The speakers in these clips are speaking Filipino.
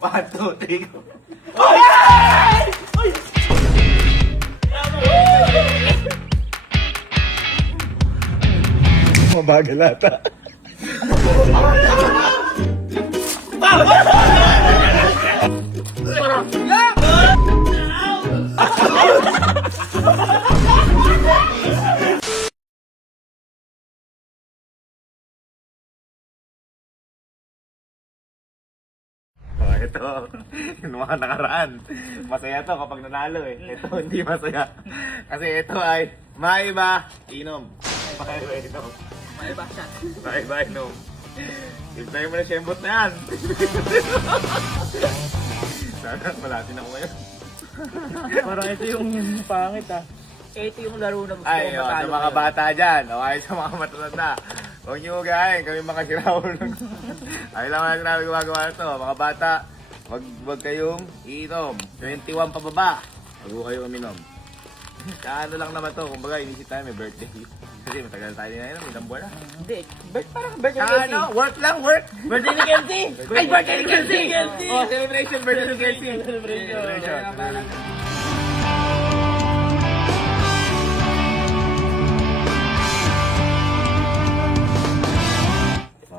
1, 2, 3, go. Mabagal ata. Oh, ito, yung mga nakaraan. Masaya to kapag nanalo eh. Ito hindi masaya. Kasi ito ay maiba inom. Maiba inom. Maiba siya. Maiba inom. Hintay mo na siyembot na yan. Sana malatin ako ngayon. Parang ito yung pangit ah. Ito yung laro na gusto Ay, ko sa mga bata dyan, o ay sa mga matatanda. Huwag niyo gayahin, kami mga siraulo. Ay lang natin namin gumagawa na ito. Mga bata, wag kayong iinom. 21 pababa, wag ko kayong uminom. Kaano lang naman to, kumbaga inisip tayo may birthday. Kasi matagal tayo na inom, ilang buwan na. Hindi, parang birthday ni Kelsey. Ano? Work lang, work! Birthday ni Kelsey! Ay, birthday ni Kelsey! Oh, celebration, birthday ni Kelsey. Celebration.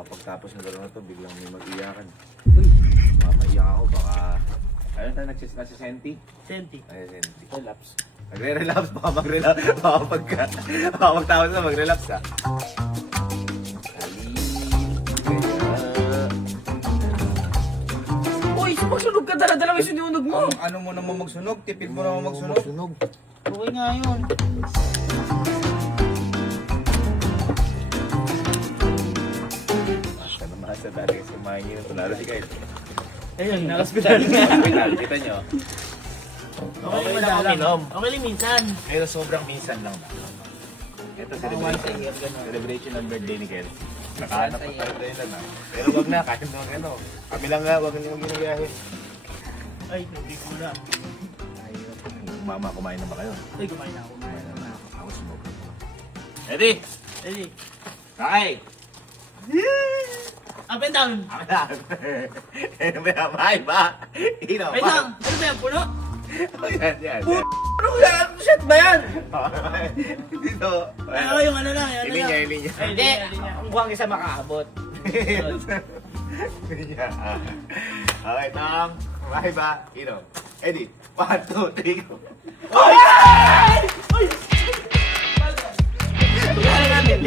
Pagtapos ng gano'n na to, biglang may mag-iyakan. Mamaiyak ako, baka... Ayun tayo, nagsisenti? Senti. Ay, senti. Relapse. Magre-relapse, baka mag-relapse. Baka magtapos na, mag-relapse ka. Uy, sumusunog ka dala-dala may sinunog mo. Ano mo naman magsunog? Tipid mo naman magsunog? Okay nga yun. Basta naman sa dati kasi kumain nyo, tunalo si Kyle. Ayun, nakaspital. Kita nyo. Okay lang uminom. Okay lang minsan. Pero sobrang minsan lang na. Ito, Once a year, gano'n. celebration ng birthday ni Kyle. Nakahanap pa tayo tayo na. Pero wag na, kahit naman ano. Kami lang nga, wag nyo ginayahe. Ay, hindi ko na. Mama, kumain na ba kayo? Ay, kumain na ako. Kumain na. Ako smoke. Ready? Ready? Okay! Up and down. May ba? Ino Wait lang. Ano ba yan? Puno? Yan. Ano yan? Shot ba yan? Dito. Ano yung ano lang? Ano Ilinya, ilinya. Hindi. Ang buwang isa makaabot. Ilinya. Okay, Tom. May ba? Ino. Eddie. 1, 2, 3, go. Ay! Ay! Kaya namin.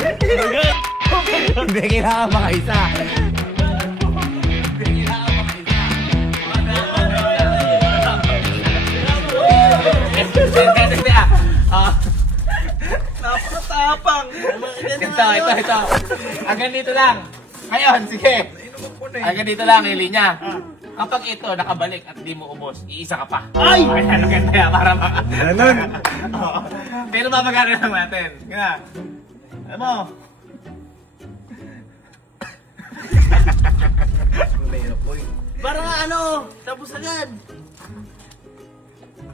Hindi kailangan makaisa. Napakatapang. Ito. Hanggang dito lang. Ngayon, sige. Hanggang dito lang, ilinya. Kapag ito nakabalik at di mo ubos, iisa ka pa. Ay! Ayan, maganda yan para maka... Ganun. Oo. Pero babagarin lang natin. Nga. Alam mo. Parang ano, tapos agad.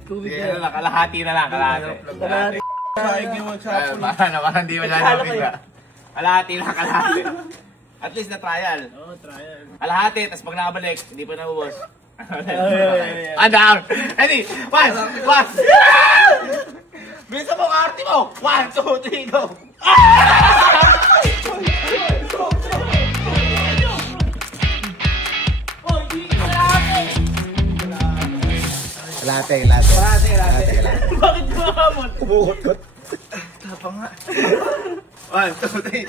Tubig Sige na lang, kalahati na lang, kalahati. Saig yung magsapon. Parang hindi masyadong bigla. Kalahati lang, kalahati. At least na trial. Oo, trial. Kalahati, tapos pag nakabalik, hindi pa naubos. Ay. And down! Ready? One! Bisa mo kaarti mo! 1, 2, 3, go! Oy, hindi ka lahat. Late. Bakit bumakamot? Kumukot-kot. Tapang nga. 1, 2, 3.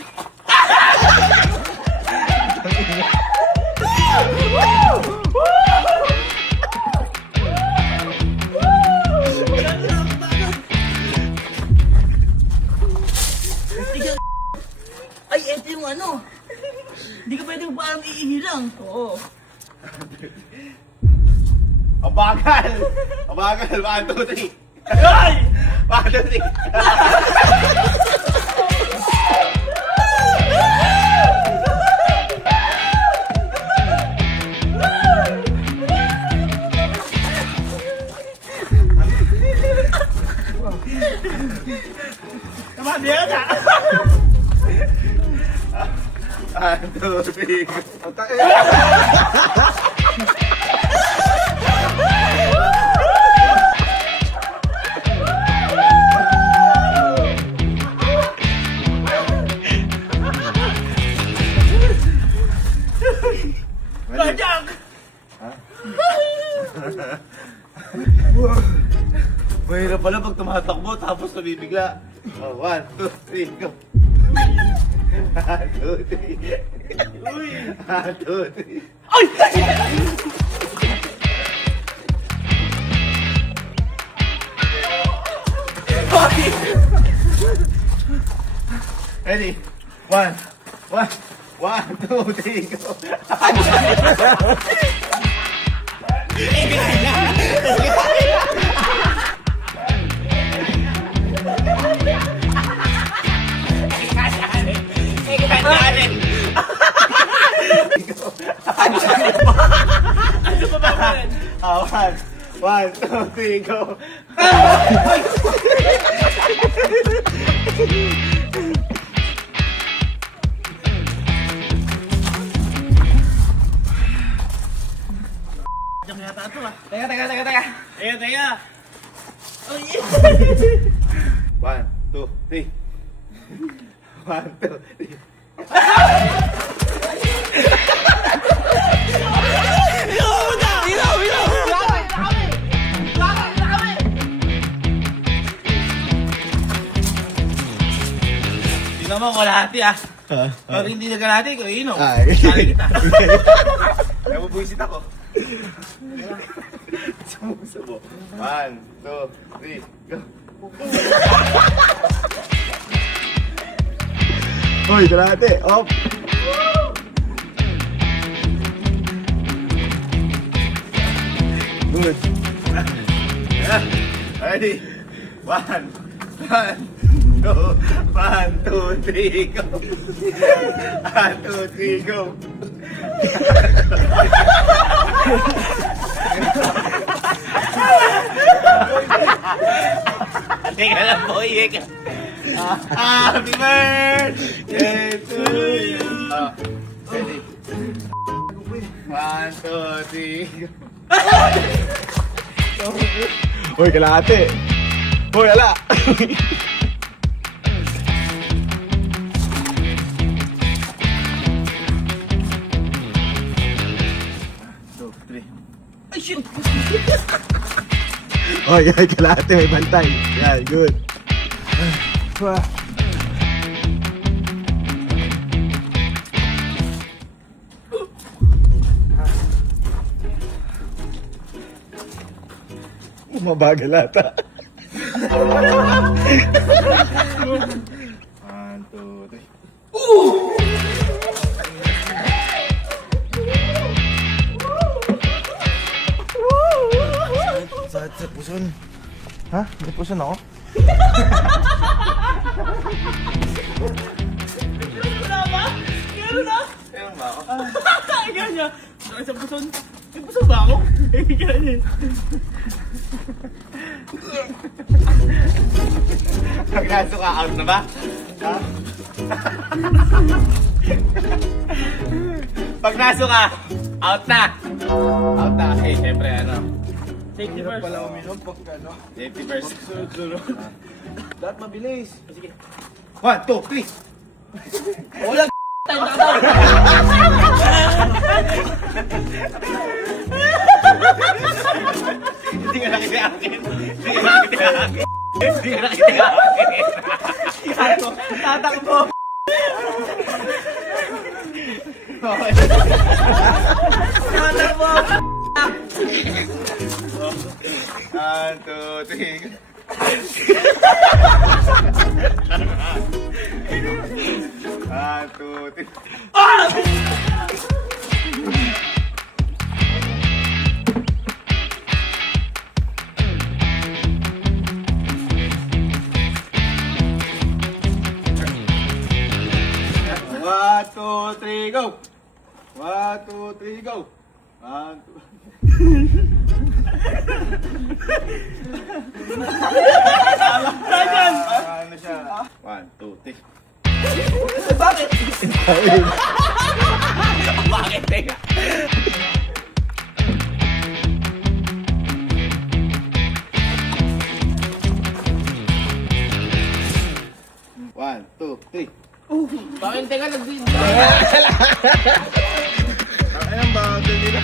Ay, eto yung ano. Hindi ka pwedeng parang iihilang. Oo. Ang bagal! 1, 2, 3. Ay! 1, 2, 3. Tama, di yan ah. 1, 2, 3. Mahirap pala pag tumatakbo tapos nabibigla. Oh, 1, 2, 3, go. 1, 2, 3. 1, 2, 3. Ay! Ready? 1, 1, 1, 2, 3, go. Ano pa ba yan? 1, 2, 3, go. Diyan yata ito ah. Teka. Teka. Ay! 1, 2, 3. 1, 2, 3. Hindi naman kalahati ah. Pag hindi na kalahati, ikaw inom. Ay. Sali kita. Nabubuisit ako. Sumusubo. 1, 2, 3, go. Hoy, kalahati. Op. Good. Ready? 1, 1, 2, 1, 2, 3, go. 1, 2, 3, go. Teka lang, boy. Teka. Happy birthday to you. Ready? 1, 2, 3, go. Hoy, kalahati. Hoy, ala. 2, 3. Ay, shit! Hoy, kalahati. May bantay. Yan, good. Wah. Mabagal ata. 1, 2, 3. Sakit sa puson. Ha? May puson ako? Wala ba? Meron na? Meron ba ako? Ganyan. Sakit sa puson. May puson ba ako? Ganyan. Pag naso ka, out na ba? Ha? Pag naso ka, out na! Out na kasi, syempre ano, Safety first. Pala uminom pag ano. safety first. Sunod. Lahat mabilis. Sige. 1, 2, 3! Wala time na daw. Hindi ka nakitiakin! Hindi ka nakitiakin! Hindi ka nakitiakin! Tatakbo. Okay. Tatakbo. 1, 2, 3. 1, 2, 3. One, two, three, go! 1, 2, 3, go! 1, 2. Saan? Ano siya? 1, 2, 3. Bakit? Bakit? Teka. One, two, three. Bakit? Teka, nag-green. Ayan ba? Dali na.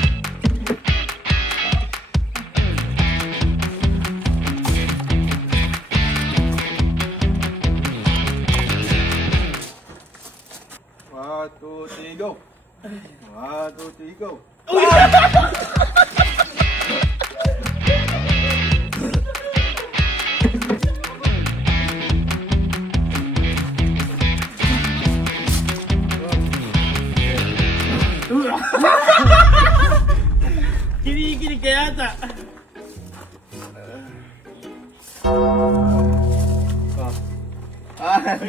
go. Kinikilig ka yata.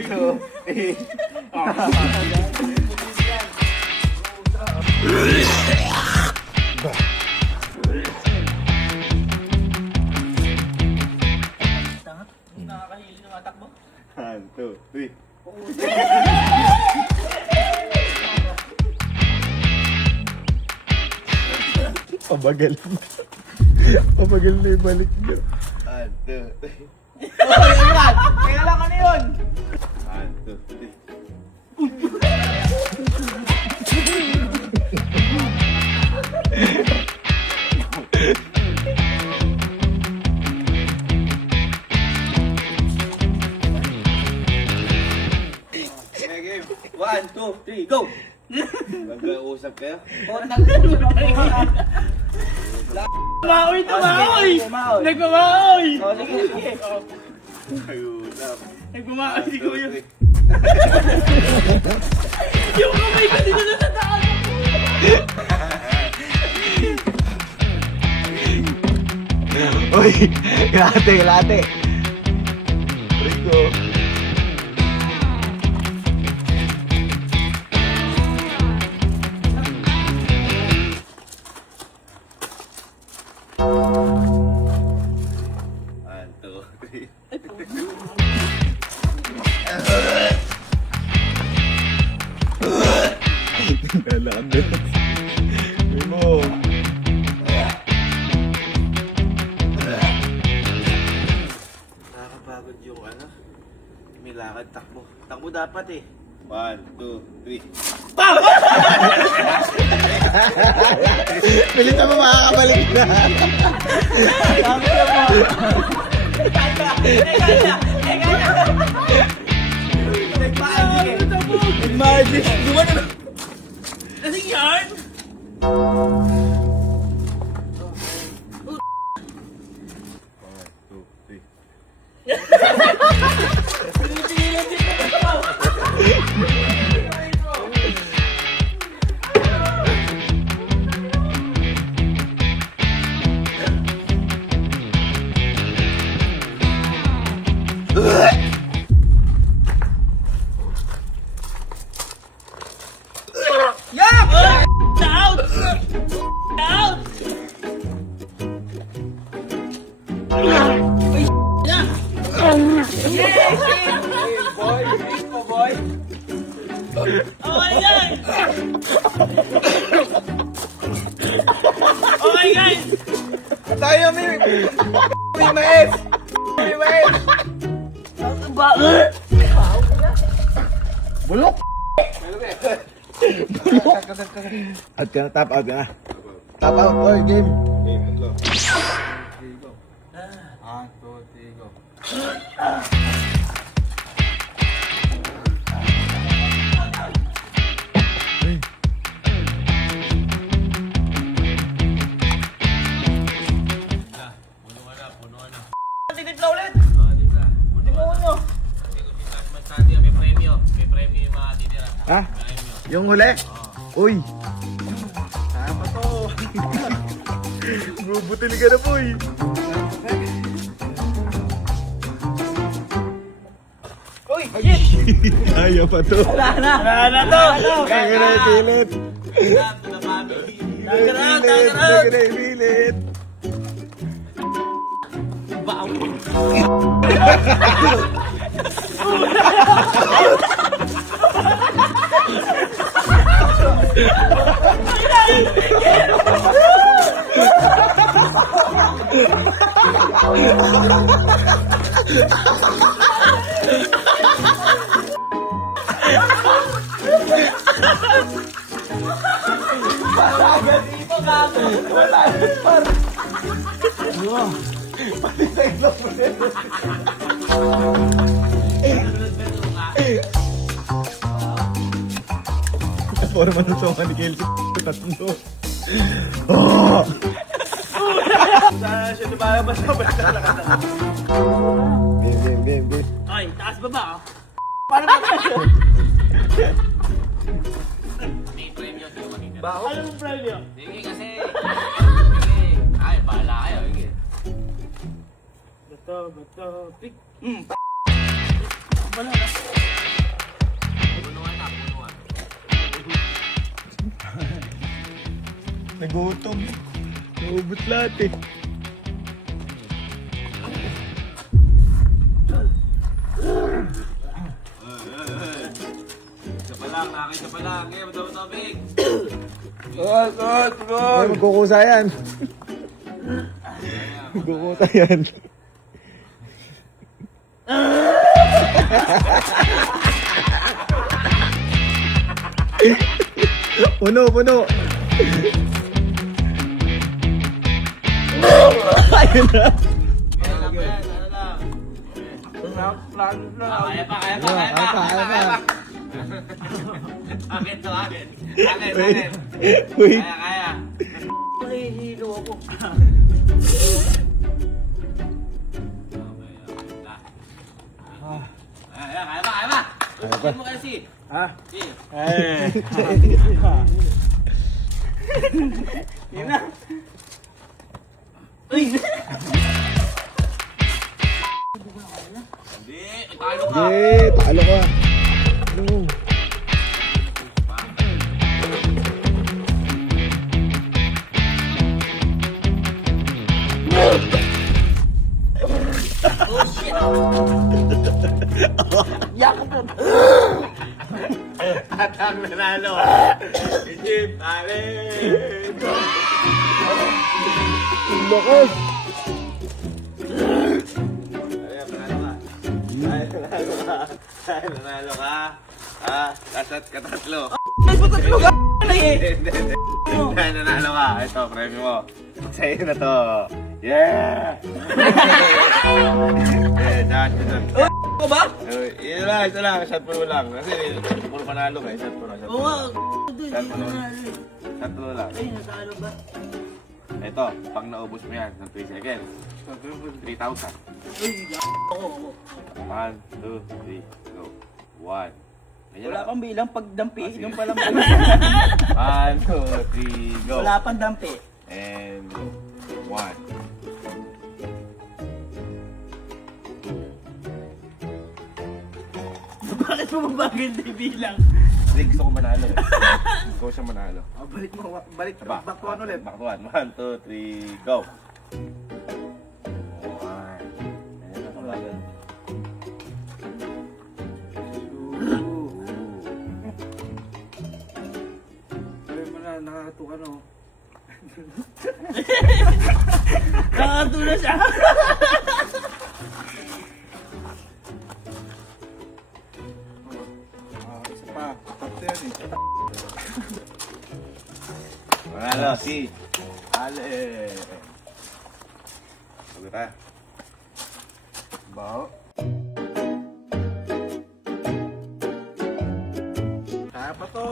Two, three. Nakakahili ng atak mo. 1, 2, 3. Pabagal. Pabagal na yung balik niyo. 1, 2, 3. Kaya lang ano yun? 1, 2, 3. Game. 1, 2, 3, go! Mag-uusap kayo? Tumaoy! Tumaoy! Nagmamaoy! Mag-uusap. Nagmamaoy si 1, 2, Kuya. 3. Yung kamay ko dito na sa taas. Uy, late. Rico. One, two, three. Kailangan din. Mimo. Nakakapagod yung ano. May lakad, takbo. Takbo dapat eh. 1, 2, 3. Pilit mo makakabalik na. Magic! Lasing yarn? 1, 2, 3. Yak! Out! Out! Oh my God! Oh my God! Tayo may mais! May mais! Ba? Bulok! At ka na, tap out na. Tap out, oy, game. Okay, tatlo. Tigit na ulit! Ha? Yung huli? Uy! Tama to. Bubutin ka na po eh. Uy! Shit! Ayaw pa to. Wala na to! Kaya na yung pilit. Tiger out! Tiger out! Kaya na yung pilit. Forma ng songa ni Kelvin. Tatlo. Sana siya lumalabas na basta nakataas. Bim. Ay, taas baba ah. May premium sa'yo kanina. Anong premyo? Sige kasi. Sige. Ay, bahala kayo. Sige. Bato, pick. Wala na. Punuan na, punuan. Nagutom. Naubot lahat eh. Isa pa lang, nakakita pa lang. Ngayon, bato, big. Ay, magkukusa yan. Magkukusa yan. Puno. Ayun na. Kaya lang ba yan? Ano lang? Kaya pa. Akin to, akin. Akin. Wait. Kaya. Mahihilo ako. Kaya pa. Ubusin mo kasi. Ha? Sige. Yun na. Uy! Hindi, talo ka. Yay, talo ka. Ano? Oh shit! Yakap na. At ang nanalo. Egypt, ale. Ang lakas. Nanalo ka. Katatlo. Ay, patatlo ka na eh! Nanalo ka. Ito, premyo mo. Sa'yo na to. Yeah! Dahan. Ako ba? Ito lang. Shot puro lang. Kasi puro panalo ka. Shot puro. Oo nga. Doon, Shot dito puro. na ano eh. Shot puro lang. Ay, natalo ba? Ito, pag naubos mo yan ng 3 seconds, 3,000. Uy, ako. 1, 2, 3, go. 1. Wala pang bilang pagdampi. Ah, sige. Yung palang 1, 2, 3, go. wala pang dampi. And 1. Bakit mo mabagal na bilang? Hindi, gusto ko manalo. Gusto ko siya manalo. Balik mo, balik. Diba? Back to one ulit. Back to 1. 1, 2, 3, go. 1. Ayan na kabagal. Ay, nakakatuka no. Nakakatula siya. Isa pa. Tapos yan eh. Manalo, si Ale. Sabi ka. Bao. Kaya pa to.